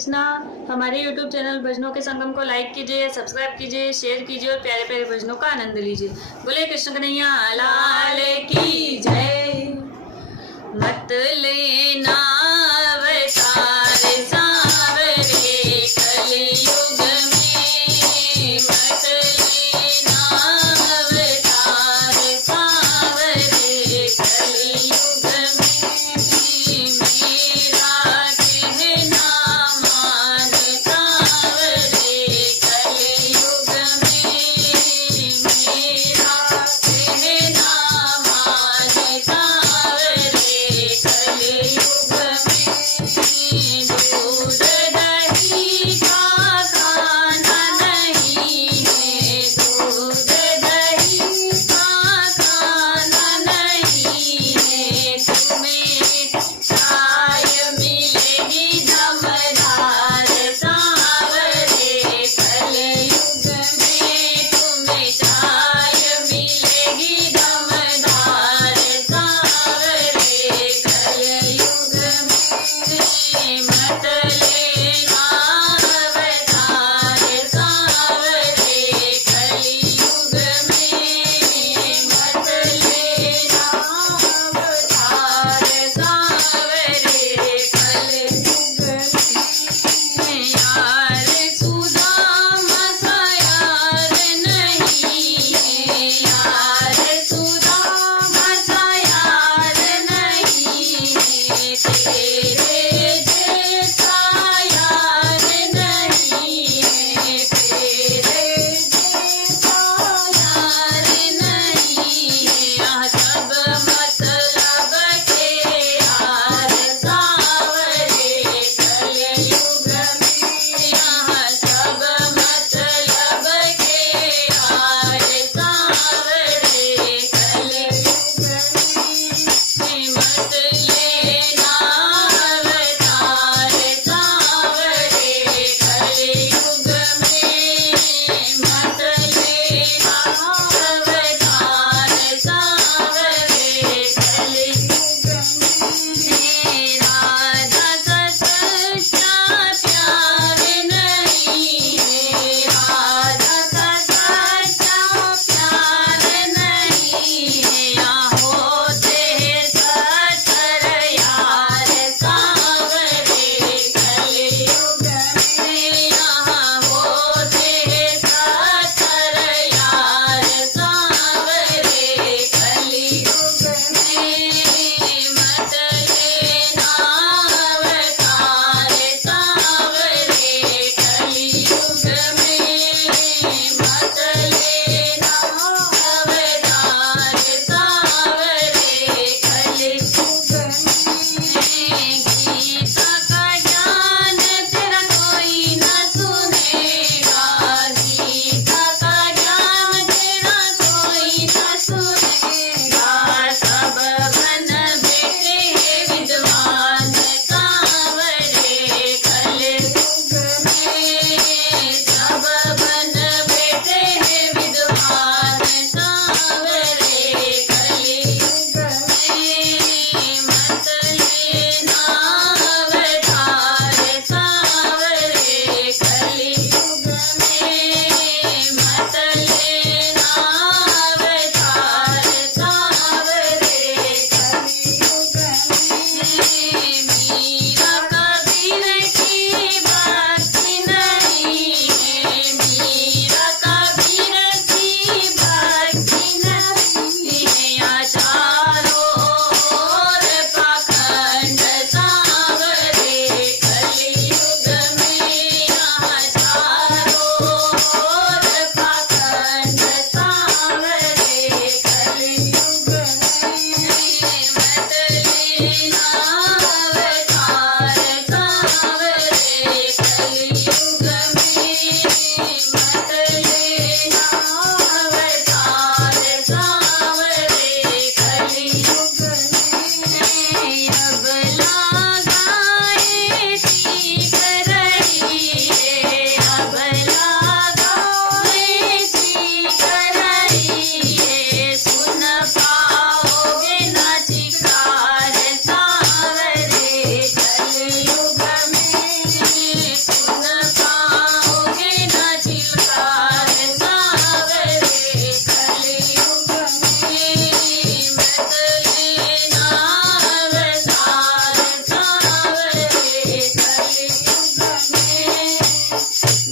कृष्णा। हमारे YouTube channel भजनों के संगम को लाइक कीजिए, सब्सक्राइब कीजिए, शेयर कीजिए और प्यारे प्यारे भजनों का आनंद लीजिए। बोले कृष्ण कन्हैया लाल की जय। मत लेना अवतार सांवरे कलयुग में, मत लेना अवतार सांवरे कलयुग में, मेरा कहना मान सांवरे कलयुग में, मेरा कहना मान सांवरे कलयुग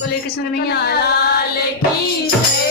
बोले कृष्ण कन्हैया लाल की जय।